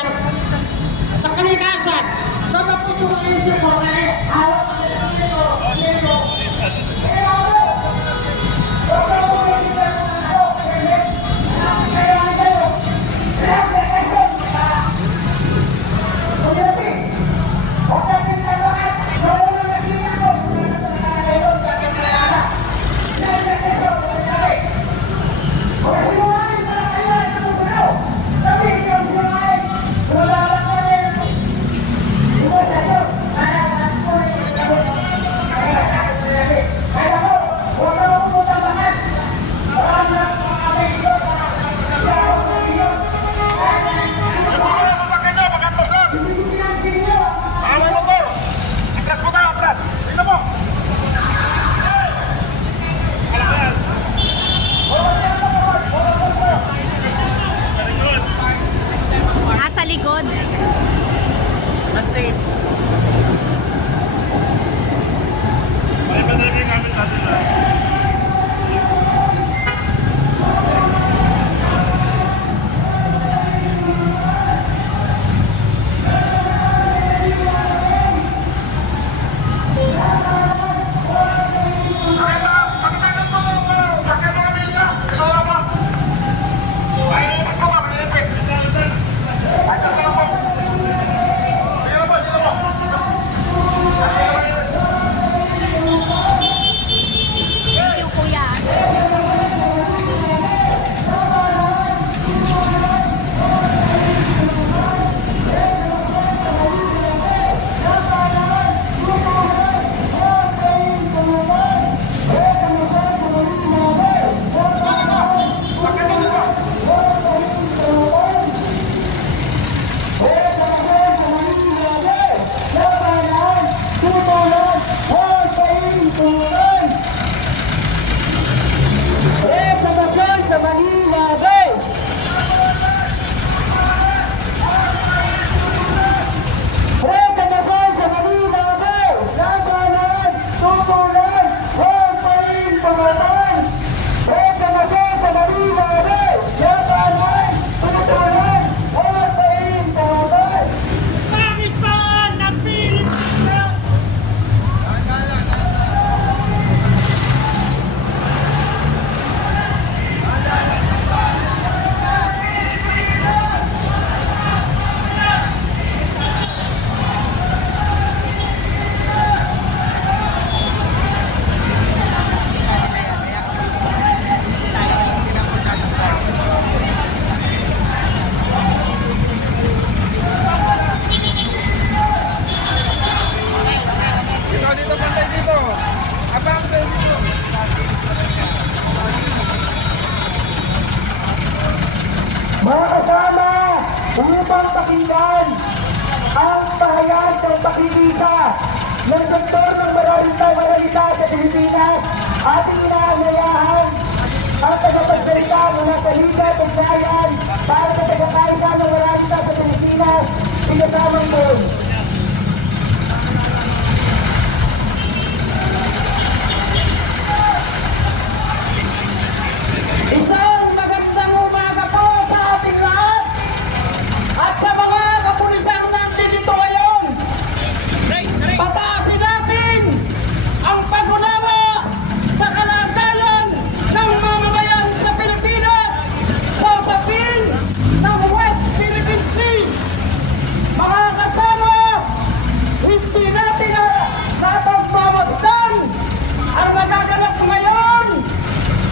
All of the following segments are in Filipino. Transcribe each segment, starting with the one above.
kasalukuyan sa kalikasan. Sa maputong ang isip mo na hawak sa ito. Nasa likod. Mas safe. May madali kami dati na. Thank you, kuya. Dito pantay dito. Abang dito. Mga kasama, upang pakinggan ang pahayag ng pakikisa ng sektor ng maralita sa Pilipinas, ating inaanyayahan ang tagapagsalita mula sa Liga ng Bayan para sa tagakaisa ng maralita sa Pilipinas, pinasamang mo. Isang magandang umaga po sa ating lahat at sa mga kapulisang nandito ngayon. Pataasin natin ang pag-unawa sa kalagayan ng mamamayan sa Pilipinas sa usapin ng West Philippine Sea. Mga kasama, hindi natin napagmamasdan ang nagaganap ngayon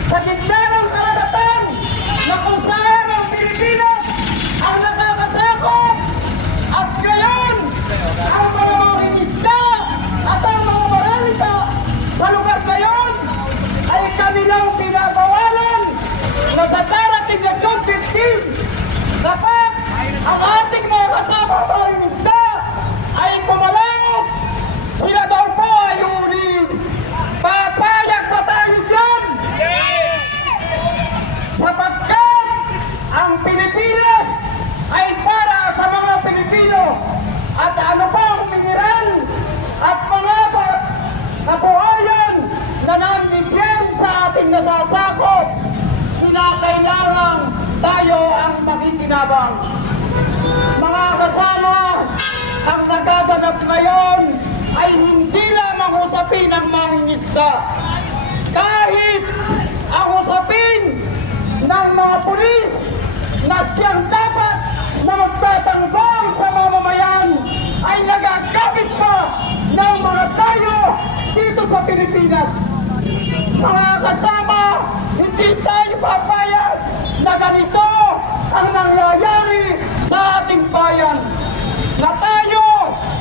sa gitna ng karagatan na kung saan ang Pilipinas ang nakakasakop at ngayon ang mga mangingisda at ang mga maralita sa lugar na yun ay kanilang pinabawalan na sa darating na June 15 dapat ang ating mga kasama mangingisda ay pumalayok. Sila daw po ay unin. Papayag pa tayo dyan! Sapagkat ang Pilipinas ay para sa mga Pilipino at ano pa ang mineral at mga kabuhayan na nandibyan sa ating nasasakop, kinakailangan tayo ang makikinabang. Mga ngayon ay hindi lamang usapin ng mangingisda. Kahit ang usapin ng mga pulis na siyang dapat na magtatanggol sa mamamayan ay nagagamit pa ng mga tayo dito sa Pilipinas. Mga kasama, hindi tayo papayag na ganito ang nangyayari sa ating bayan. Na tayo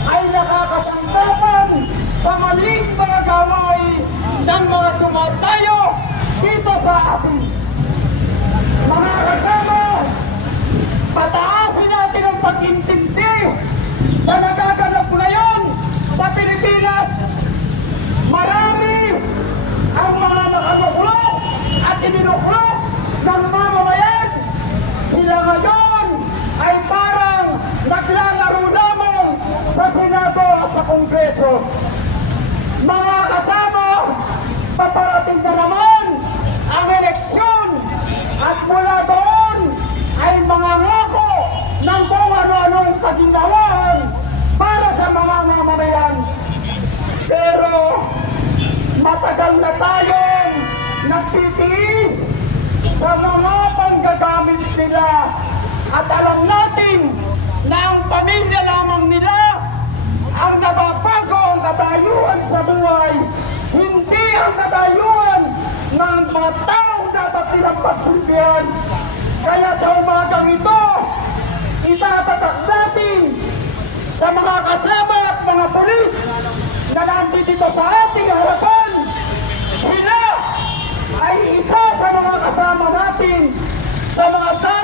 ay nakakasangkapan sa maling mga gawain ng mga tumatayo dito sa atin. Mga kasama, pataasin natin ang pag-intindi sa nagaganap ngayon sa Pilipinas. Marami ang mga nakanuklok at ininuklok ng mamamayan. Sila ngayon ay parang naglalaro lamang sa Senado at sa Kongreso. Mga kasama, paparating na naman ang eleksyon at mula doon ay mga ngako ng kung ano-anong kaginawaan para sa mga mamamayan. Pero matagal na tayong nagtitiis sa mga panggagamit nila at alam natin na ang pamilya lamang nila ang nababago ang katayuan sa buhay, hindi ang katayuan ng mga tao dapat nilang pagsilbihan. Kaya sa umagang ito, itapatak natin sa mga kasama at mga pulis na nandito sa ating harapan. Sila ay isa sa mga kasama natin, sa mga tao